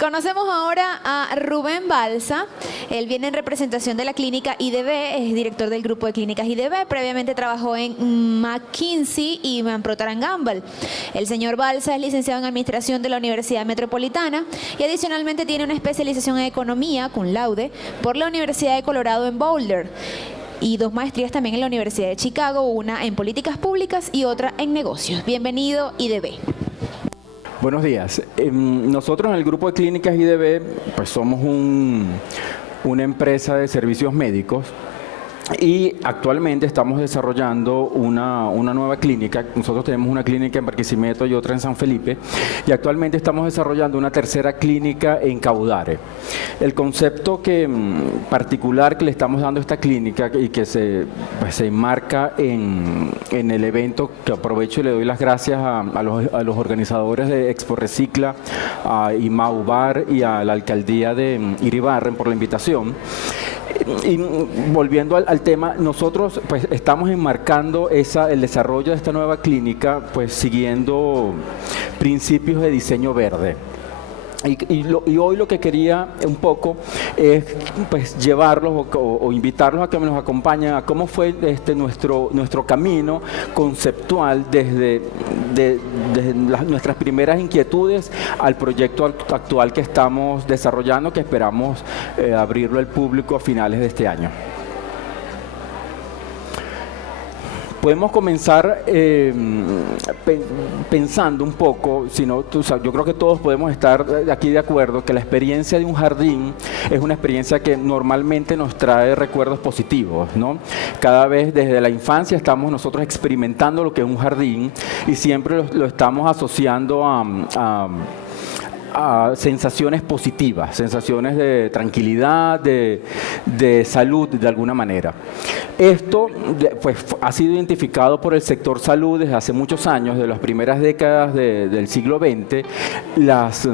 Conocemos ahora a Rubén Balsa. Él viene en representación de la clínica IDB, es director del grupo de clínicas IDB. Previamente trabajó en McKinsey y Procter & Gamble. El señor Balsa es licenciado en Administración de la Universidad Metropolitana y adicionalmente tiene una especialización en Economía, cum laude, por la Universidad de Colorado en Boulder. Y 2 maestrías también en la Universidad de Chicago, una en Políticas Públicas y otra en Negocios. Bienvenido, IDB. Buenos días. Nosotros en el grupo de clínicas IDB pues somos una empresa de servicios médicos y actualmente estamos desarrollando una nueva clínica. Nosotros tenemos una clínica en Barquisimeto y otra en San Felipe y actualmente estamos desarrollando una tercera clínica en Caudare. El concepto particular que le estamos dando a esta clínica y que se enmarca en el evento, que aprovecho y le doy las gracias a los organizadores de Expo Recicla, a IMAU Bar y a la alcaldía de Iribarren por la invitación. Y volviendo al tema, nosotros pues estamos enmarcando el desarrollo de esta nueva clínica pues siguiendo principios de diseño verde. Y hoy lo que quería un poco es pues llevarlos o invitarlos a que nos acompañen a cómo fue nuestro camino conceptual desde nuestras primeras inquietudes al proyecto actual que estamos desarrollando, que esperamos abrirlo al público a finales de este año. Podemos comenzar pensando un poco, yo creo que todos podemos estar aquí de acuerdo que la experiencia de un jardín es una experiencia que normalmente nos trae recuerdos positivos, ¿no? Cada vez desde la infancia estamos nosotros experimentando lo que es un jardín y siempre lo estamos asociando a sensaciones positivas, sensaciones de tranquilidad, de salud de alguna manera. Esto pues, ha sido identificado por el sector salud desde hace muchos años, de las primeras décadas del siglo XX. Las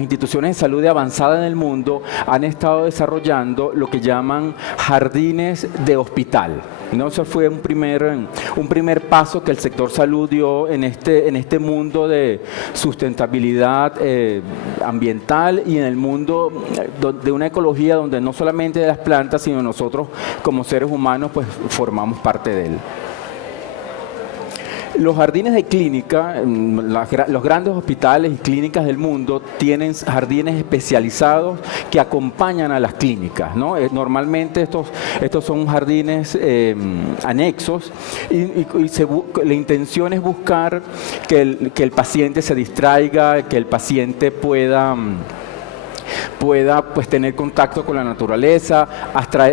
instituciones de salud de avanzada en el mundo han estado desarrollando lo que llaman jardines de hospital, ¿no? Eso fue un primer paso que el sector salud dio en este mundo de sustentabilidad ambiental y en el mundo de una ecología donde no solamente de las plantas, sino nosotros como seres humanos pues formamos parte de él. Los jardines de clínica, los grandes hospitales y clínicas del mundo tienen jardines especializados que acompañan a las clínicas, ¿no? Normalmente estos son jardines anexos y la intención es buscar que el paciente se distraiga, que el paciente pueda pues tener contacto con la naturaleza,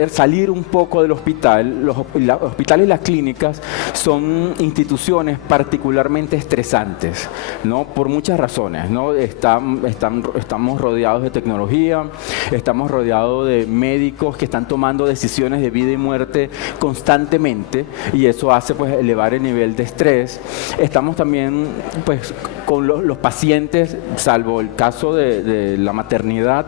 salir un poco del hospital. Los hospitales y las clínicas son instituciones particularmente estresantes, ¿no? Por muchas razones, ¿no? Estamos rodeados de tecnología, estamos rodeados de médicos que están tomando decisiones de vida y muerte constantemente y eso hace pues elevar el nivel de estrés. Estamos también pues con los pacientes, salvo el caso de la maternidad,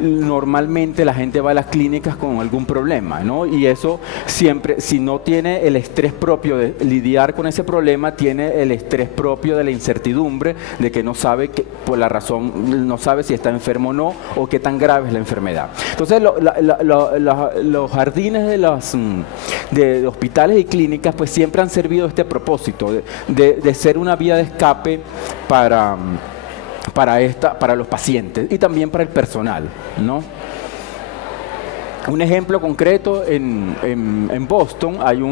normalmente la gente va a las clínicas con algún problema, ¿no? Y eso siempre, si no tiene el estrés propio de lidiar con ese problema, tiene el estrés propio de la incertidumbre, de que no sabe por la razón, no sabe si está enfermo o no, o qué tan grave es la enfermedad. Entonces los jardines de hospitales y clínicas pues siempre han servido a este propósito, de ser una vía de escape para los pacientes y también para el personal, ¿no? Un ejemplo concreto, en Boston hay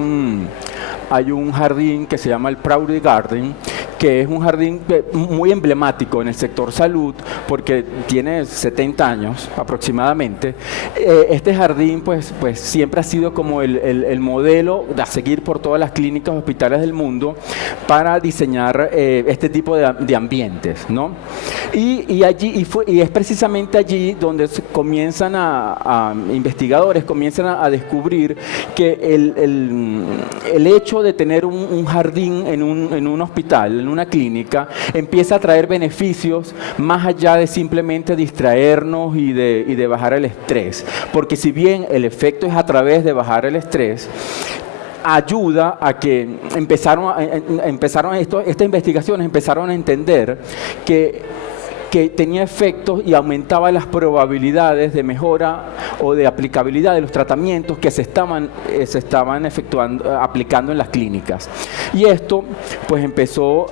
un jardín que se llama el Prairie Garden, que es un jardín muy emblemático en el sector salud porque tiene 70 años aproximadamente. Este jardín pues siempre ha sido como el modelo a seguir por todas las clínicas y hospitales del mundo para diseñar este tipo de ambientes, ¿no? Y es precisamente allí donde comienzan investigadores comienzan a descubrir que el hecho de tener un jardín en un hospital, en una clínica, empieza a traer beneficios más allá de simplemente distraernos y de bajar el estrés. Porque si bien el efecto es a través de bajar el estrés, ayuda a que estas investigaciones empezaron a entender que que tenía efectos y aumentaba las probabilidades de mejora o de aplicabilidad de los tratamientos que se estaban aplicando en las clínicas. Y esto pues empezó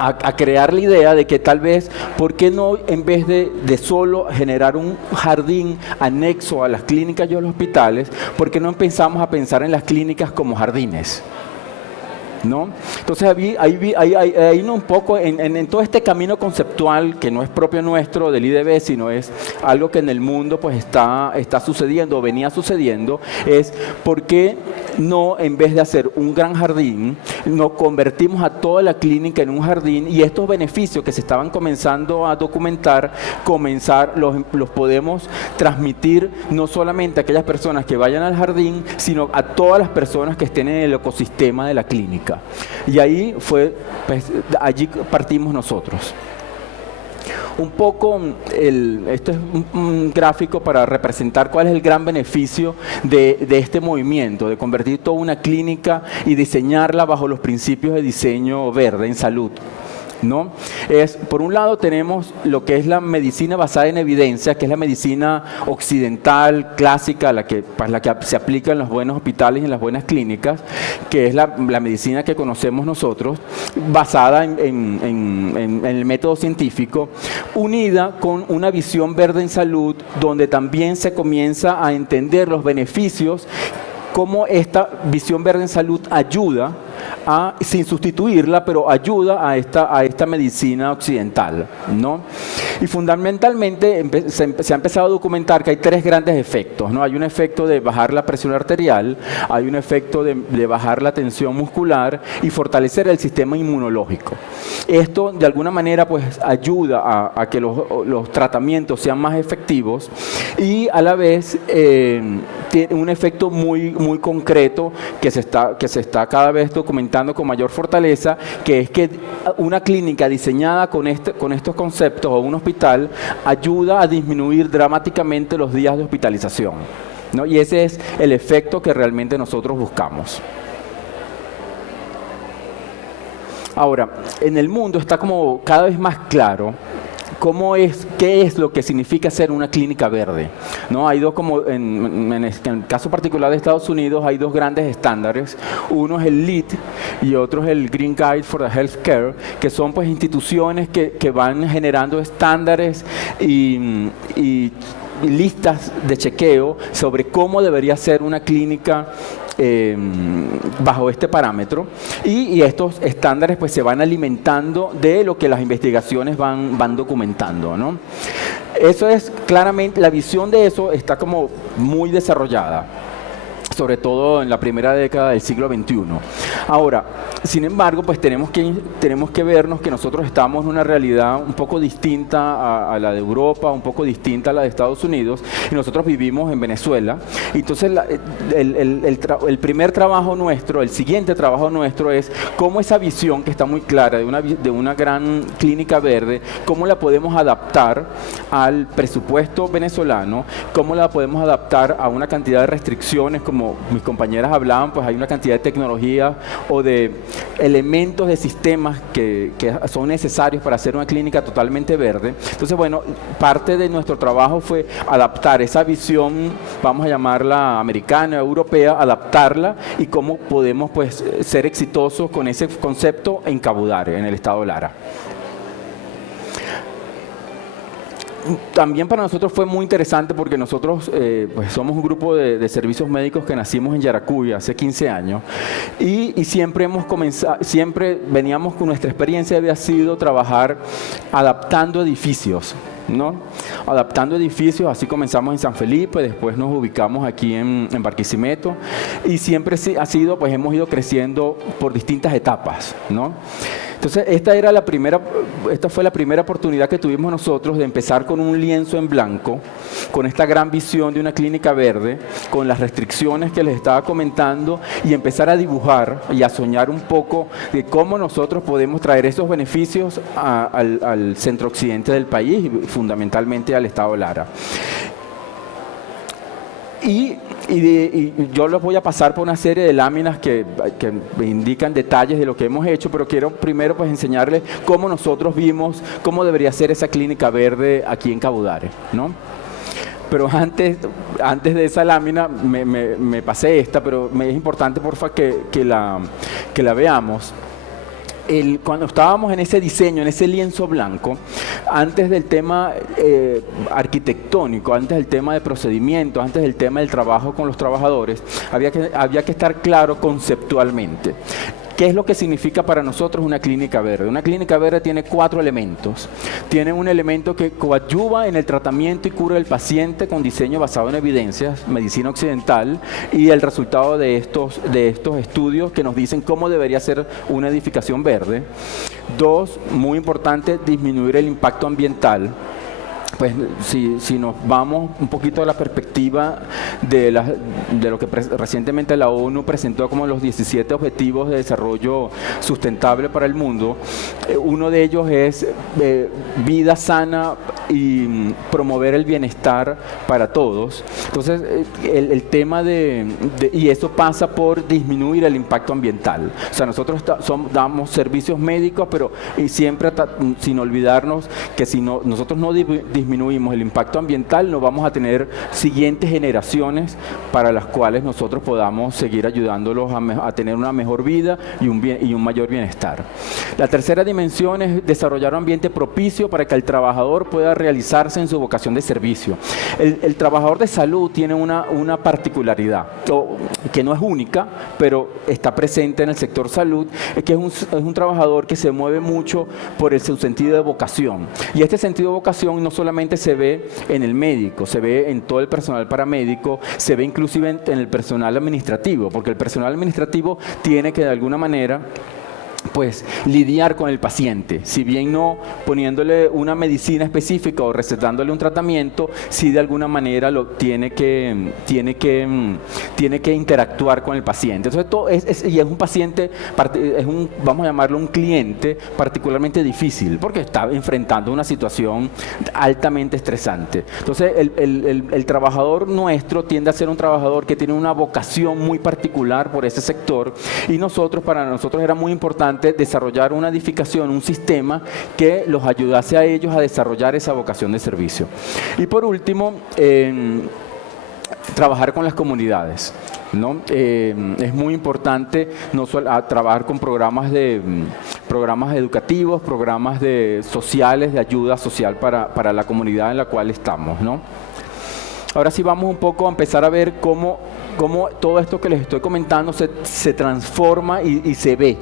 a crear la idea de que tal vez, ¿por qué no, en vez de solo generar un jardín anexo a las clínicas y a los hospitales, por qué no empezamos a pensar en las clínicas como jardines? ¿No? Entonces ahí un poco en todo este camino conceptual que no es propio nuestro del IDB, sino es algo que en el mundo pues está sucediendo o venía sucediendo, es por qué no, en vez de hacer un gran jardín, no convertimos a toda la clínica en un jardín, y estos beneficios que se estaban comenzando a documentar, los podemos transmitir no solamente a aquellas personas que vayan al jardín, sino a todas las personas que estén en el ecosistema de la clínica. Y ahí allí partimos nosotros. Un poco, esto es un gráfico para representar cuál es el gran beneficio de este movimiento, de convertir toda una clínica y diseñarla bajo los principios de diseño verde en salud, ¿no? Por un lado tenemos lo que es la medicina basada en evidencia, que es la medicina occidental, clásica, la que se aplica en los buenos hospitales y en las buenas clínicas, que es la medicina que conocemos nosotros, basada en el método científico, unida con una visión verde en salud, donde también se comienza a entender los beneficios, cómo esta visión verde en salud ayuda sin sustituirla, pero ayuda a esta medicina occidental, ¿no? Y fundamentalmente se ha empezado a documentar que hay tres grandes efectos, ¿no? Hay un efecto de bajar la presión arterial, hay un efecto de bajar la tensión muscular y fortalecer el sistema inmunológico. Esto de alguna manera pues ayuda a que los tratamientos sean más efectivos, y a la vez tiene un efecto muy concreto que se está cada vez documentando con mayor fortaleza, que es que una clínica diseñada con estos conceptos, o un hospital, ayuda a disminuir dramáticamente los días de hospitalización, ¿no? Y ese es el efecto que realmente nosotros buscamos. Ahora, en el mundo está como cada vez más claro qué es lo que significa ser una clínica verde, ¿no? Hay dos, como en el caso particular de Estados Unidos, hay dos grandes estándares. Uno es el LEED y otro es el Green Guide for the Healthcare, que son pues instituciones que van generando estándares y listas de chequeo sobre cómo debería ser una clínica bajo este parámetro, y estos estándares pues se van alimentando de lo que las investigaciones van documentando, ¿no? Eso es claramente, la visión de eso está como muy desarrollada, sobre todo en la primera década del siglo XXI. Ahora, sin embargo, pues tenemos que vernos que nosotros estamos en una realidad un poco distinta a la de Europa, un poco distinta a la de Estados Unidos, y nosotros vivimos en Venezuela. Entonces, el primer trabajo nuestro, el siguiente trabajo nuestro es cómo esa visión que está muy clara de una gran clínica verde, cómo la podemos adaptar al presupuesto venezolano, cómo la podemos adaptar a una cantidad de restricciones, como mis compañeras hablaban, pues hay una cantidad de tecnología o de elementos de sistemas que son necesarios para hacer una clínica totalmente verde. Entonces, bueno, parte de nuestro trabajo fue adaptar esa visión, vamos a llamarla americana, europea, adaptarla, y cómo podemos pues ser exitosos con ese concepto en Cabudare, en el estado Lara. También para nosotros fue muy interesante porque nosotros pues somos un grupo de servicios médicos que nacimos en Yaracuy hace 15 años, y siempre veníamos con nuestra experiencia, había sido trabajar adaptando edificios, ¿no? Adaptando edificios. Así comenzamos en San Felipe, después nos ubicamos aquí en Barquisimeto, y siempre ha sido, pues hemos ido creciendo por distintas etapas, ¿no? Entonces, esta fue la primera oportunidad que tuvimos nosotros de empezar con un lienzo en blanco, con esta gran visión de una clínica verde, con las restricciones que les estaba comentando, y empezar a dibujar y a soñar un poco de cómo nosotros podemos traer esos beneficios al centro occidente del país, y fundamentalmente al estado Lara. Y yo les voy a pasar por una serie de láminas que indican detalles de lo que hemos hecho, pero quiero primero pues enseñarles cómo nosotros vimos cómo debería ser esa clínica verde aquí en Cabudare, ¿no? Pero antes de esa lámina me pasé esta, pero me es importante porfa que la veamos. Cuando estábamos en ese diseño, en ese lienzo blanco, antes del tema arquitectónico, antes del tema de procedimientos, antes del tema del trabajo con los trabajadores, había que estar claro conceptualmente. ¿Qué es lo que significa para nosotros una clínica verde? Una clínica verde tiene 4 elementos. Tiene un elemento que coadyuva en el tratamiento y cura del paciente con diseño basado en evidencias, medicina occidental, y el resultado de estos estudios que nos dicen cómo debería ser una edificación verde. 2, muy importante, disminuir el impacto ambiental. Pues si nos vamos un poquito a la perspectiva de lo que recientemente la ONU presentó como los 17 Objetivos de Desarrollo Sustentable para el mundo, uno de ellos es vida sana y promover el bienestar para todos. Entonces, el tema y eso pasa por disminuir el impacto ambiental. O sea, nosotros damos servicios médicos, pero y siempre sin olvidarnos que si nosotros no disminuimos el impacto ambiental, no vamos a tener siguientes generaciones para las cuales nosotros podamos seguir ayudándolos a tener una mejor vida y un mayor bienestar. La tercera dimensión es desarrollar un ambiente propicio para que el trabajador pueda realizarse en su vocación de servicio. El trabajador de salud tiene una particularidad, que no es única, pero está presente en el sector salud, que es un trabajador que se mueve mucho por su sentido de vocación. Y este sentido de vocación no solamente se ve en el médico, se ve en todo el personal paramédico, se ve inclusive en el personal administrativo, porque el personal administrativo tiene que de alguna manera pues lidiar con el paciente, si bien no poniéndole una medicina específica o recetándole un tratamiento, sí de alguna manera tiene que interactuar con el paciente. Entonces y es un paciente, vamos a llamarlo un cliente particularmente difícil, porque está enfrentando una situación altamente estresante. Entonces el trabajador nuestro tiende a ser un trabajador que tiene una vocación muy particular por ese sector, y para nosotros era muy importante desarrollar una edificación, un sistema que los ayudase a ellos a desarrollar esa vocación de servicio. Y por último, trabajar con las comunidades, ¿no? Es muy importante no solo trabajar con programas educativos, programas sociales, de ayuda social para la comunidad en la cual estamos, ¿no? Ahora sí vamos un poco a empezar a ver cómo todo esto que les estoy comentando se transforma y se ve,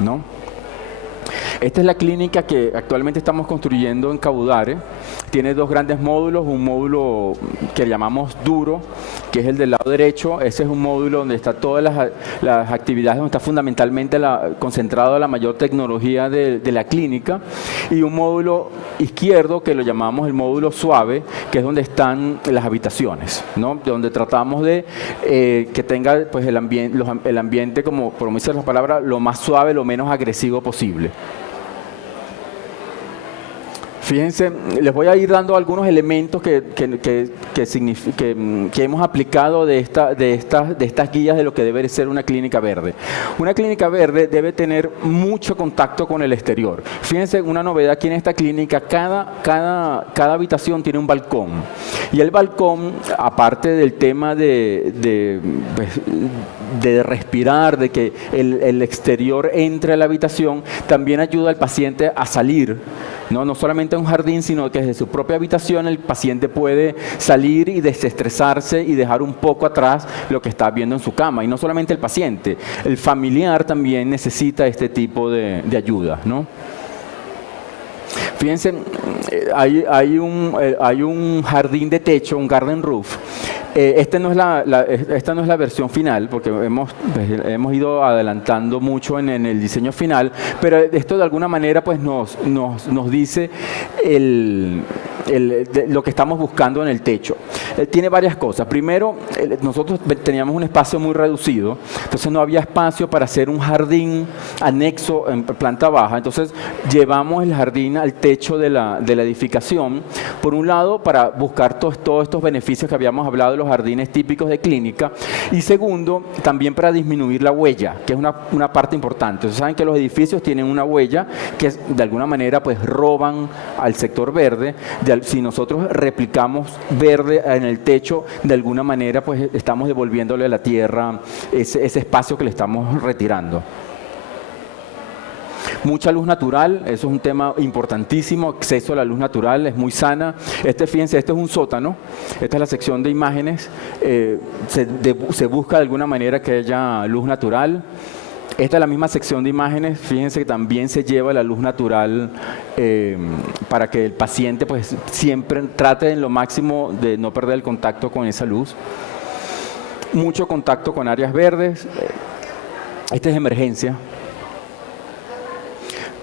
¿no? Esta es la clínica que actualmente estamos construyendo en Cabudare. Tiene 2 grandes módulos, un módulo que llamamos duro, que es el del lado derecho. Ese es un módulo donde está todas las actividades, donde está fundamentalmente concentrada la mayor tecnología de la clínica, y un módulo izquierdo que lo llamamos el módulo suave, que es donde están las habitaciones, ¿no? Donde tratamos de que tenga pues el ambiente, como dice la palabra, lo más suave, lo menos agresivo posible. Fíjense, les voy a ir dando algunos elementos que hemos aplicado de estas guías de lo que debe ser una clínica verde. Una clínica verde debe tener mucho contacto con el exterior. Fíjense, una novedad aquí en esta clínica, cada habitación tiene un balcón. Y el balcón, aparte del tema de respirar, de que el exterior entre a la habitación, también ayuda al paciente a salir. No solamente a un jardín, sino que desde su propia habitación el paciente puede salir y desestresarse y dejar un poco atrás lo que está viendo en su cama. Y no solamente el paciente, el familiar también necesita este tipo de ayuda, ¿no? Fíjense, hay un jardín de techo, un garden roof. Esta no es la versión final, porque hemos ido adelantando mucho en el diseño final, pero esto de alguna manera pues nos dice lo que estamos buscando en el techo. Tiene varias cosas. Primero, nosotros teníamos un espacio muy reducido, entonces no había espacio para hacer un jardín anexo en planta baja. Entonces llevamos el jardín al techo de la edificación, por un lado para buscar todos estos beneficios que habíamos hablado de los los jardines típicos de clínica. Y segundo, también para disminuir la huella, que es una parte importante. Ustedes saben que los edificios tienen una huella que de alguna manera pues roban al sector verde. Si nosotros replicamos verde en el techo, de alguna manera pues estamos devolviéndole a la tierra ese espacio que le estamos retirando. Mucha luz natural, eso es un tema importantísimo, acceso a la luz natural, es muy sana. Fíjense, este es un sótano, esta es la sección de imágenes, se busca de alguna manera que haya luz natural. Esta es la misma sección de imágenes, fíjense que también se lleva la luz natural para que el paciente pues siempre trate en lo máximo de no perder el contacto con esa luz. Mucho contacto con áreas verdes, esta es emergencia.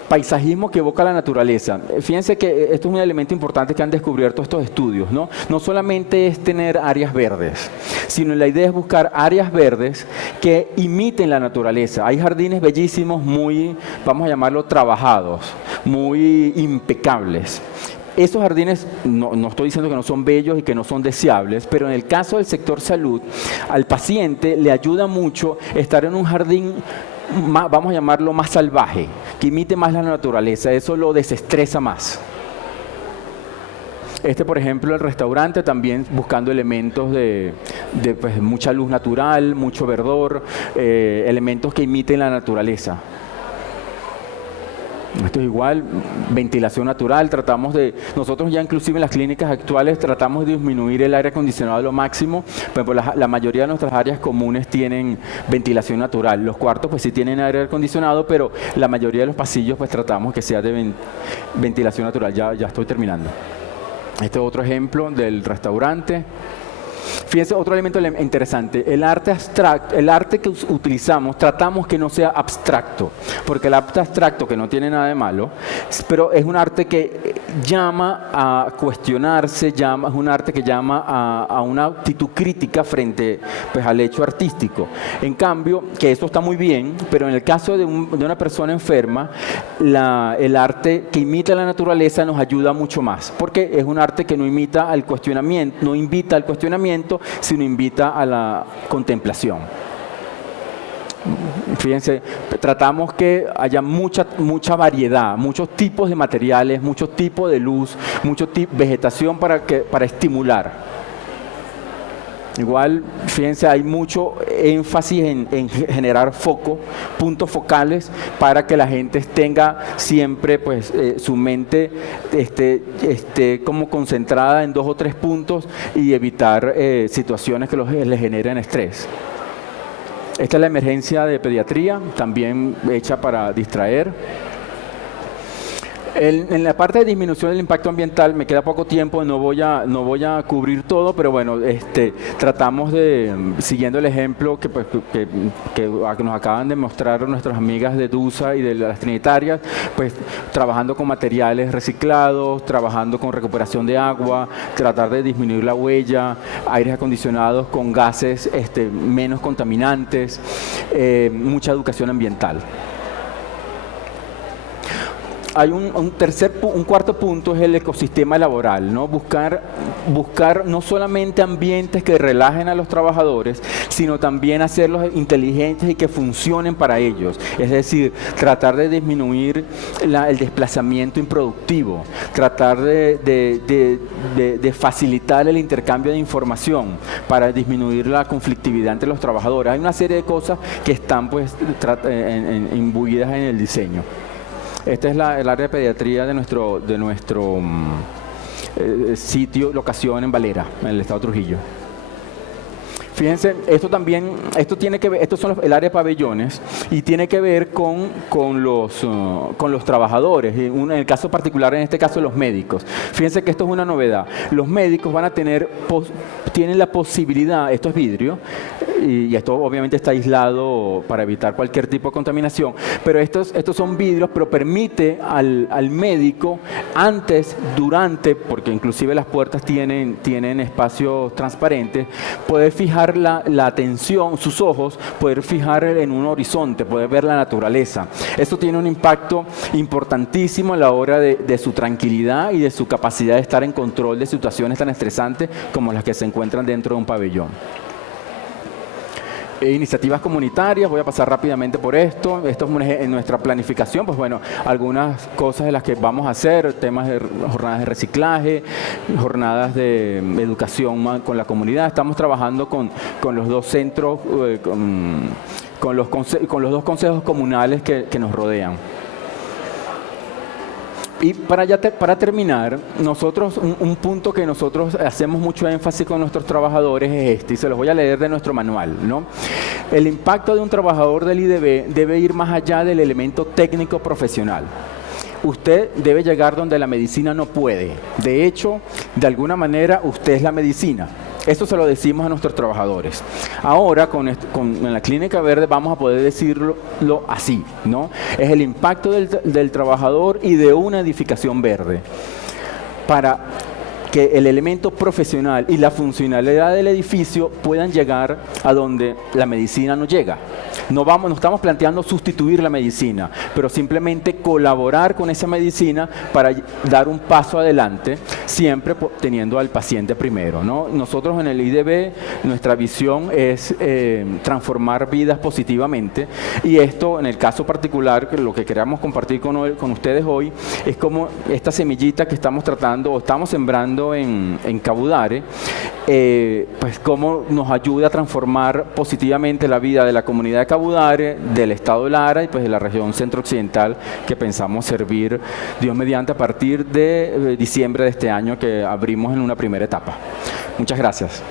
Paisajismo que evoca la naturaleza. Fíjense que esto es un elemento importante que han descubierto estos estudios, ¿no? No solamente es tener áreas verdes, sino la idea es buscar áreas verdes que imiten la naturaleza. Hay jardines bellísimos, muy, vamos a llamarlo, trabajados, muy impecables. Esos jardines, no estoy diciendo que no son bellos y que no son deseables, pero en el caso del sector salud, al paciente le ayuda mucho estar en un jardín vamos a llamarlo más salvaje, que imite más la naturaleza, eso lo desestresa más. Por ejemplo, el restaurante también buscando elementos de pues, mucha luz natural, mucho verdor, elementos que imiten la naturaleza. Esto es igual, ventilación natural, nosotros ya inclusive en las clínicas actuales tratamos de disminuir el aire acondicionado a lo máximo, pero la mayoría de nuestras áreas comunes tienen ventilación natural. Los cuartos pues sí tienen aire acondicionado, pero la mayoría de los pasillos pues tratamos que sea de ventilación natural. Ya estoy terminando. Este es otro ejemplo del restaurante. Fíjense, otro elemento interesante, el arte abstracto, el arte que utilizamos, tratamos que no sea abstracto, porque el arte abstracto, que no tiene nada de malo, pero es un arte que llama a cuestionarse, es un arte que llama a una actitud crítica frente pues, al hecho artístico. En cambio, que esto está muy bien, pero en el caso de una persona enferma, el arte que imita la naturaleza nos ayuda mucho más, porque es un arte que no invita al cuestionamiento, sino invita a la contemplación. Fíjense, tratamos que haya mucha variedad, muchos tipos de materiales, muchos tipos de luz, vegetación para estimular. Igual, fíjense, hay mucho énfasis en generar puntos focales para que la gente tenga siempre pues, su mente esté como concentrada en 2 o 3 puntos y evitar situaciones que les generen estrés. Esta es la emergencia de pediatría, también hecha para distraer. En la parte de disminución del impacto ambiental me queda poco tiempo, no voy a cubrir todo, pero bueno, tratamos siguiendo el ejemplo que nos acaban de mostrar nuestras amigas de DUSA y de las Trinitarias, pues trabajando con materiales reciclados, trabajando con recuperación de agua, tratar de disminuir la huella, aires acondicionados con gases menos contaminantes, mucha educación ambiental. Hay un cuarto punto, es el ecosistema laboral, ¿no? Buscar no solamente ambientes que relajen a los trabajadores, sino también hacerlos inteligentes y que funcionen para ellos. Es decir, tratar de disminuir el desplazamiento improductivo, tratar de facilitar el intercambio de información para disminuir la conflictividad entre los trabajadores. Hay una serie de cosas que están pues, imbuidas en el diseño. Esta es el área de pediatría de nuestro locación en Valera, en el estado de Trujillo. Fíjense, esto tiene que ver, estos son el área de pabellones y tiene que ver con los trabajadores, en el caso particular, en este caso los médicos. Fíjense que esto es una novedad. Los médicos van a tienen la posibilidad, esto es vidrio, y esto obviamente está aislado para evitar cualquier tipo de contaminación, pero estos son vidrios, pero permite al médico antes, durante, porque inclusive las puertas tienen espacios transparentes, poder fijar fijar la atención, sus ojos, poder fijar en un horizonte, poder ver la naturaleza. Esto tiene un impacto importantísimo a la hora de su tranquilidad y de su capacidad de estar en control de situaciones tan estresantes como las que se encuentran dentro de un pabellón. Iniciativas comunitarias, voy a pasar rápidamente por esto. Esto es en nuestra planificación, pues bueno, algunas cosas de las que vamos a hacer, temas de jornadas de reciclaje, jornadas de educación con la comunidad. Estamos trabajando con los dos centros, con los dos consejos comunales que nos rodean. Y para terminar, un punto que nosotros hacemos mucho énfasis con nuestros trabajadores es este, y se los voy a leer de nuestro manual, ¿no? El impacto de un trabajador del IDB debe ir más allá del elemento técnico profesional. Usted debe llegar donde la medicina no puede. De hecho, de alguna manera, usted es la medicina. Esto se lo decimos a nuestros trabajadores. Ahora, en la Clínica Verde vamos a poder decirlo así, ¿no? Es el impacto del trabajador y de una edificación verde. Para que el elemento profesional y la funcionalidad del edificio puedan llegar a donde la medicina no llega. No estamos planteando sustituir la medicina, pero simplemente colaborar con esa medicina para dar un paso adelante, siempre teniendo al paciente primero, ¿no? Nosotros en el IDB, nuestra visión es transformar vidas positivamente, y esto, en el caso particular, lo que queremos compartir con ustedes hoy, es como esta semillita que estamos tratando o estamos sembrando en Cabudare, pues cómo nos ayuda a transformar positivamente la vida de la comunidad de Cabudare, del estado Lara y pues de la región centro-occidental que pensamos servir, Dios mediante, a partir de diciembre de este año, que abrimos en una primera etapa. Muchas gracias.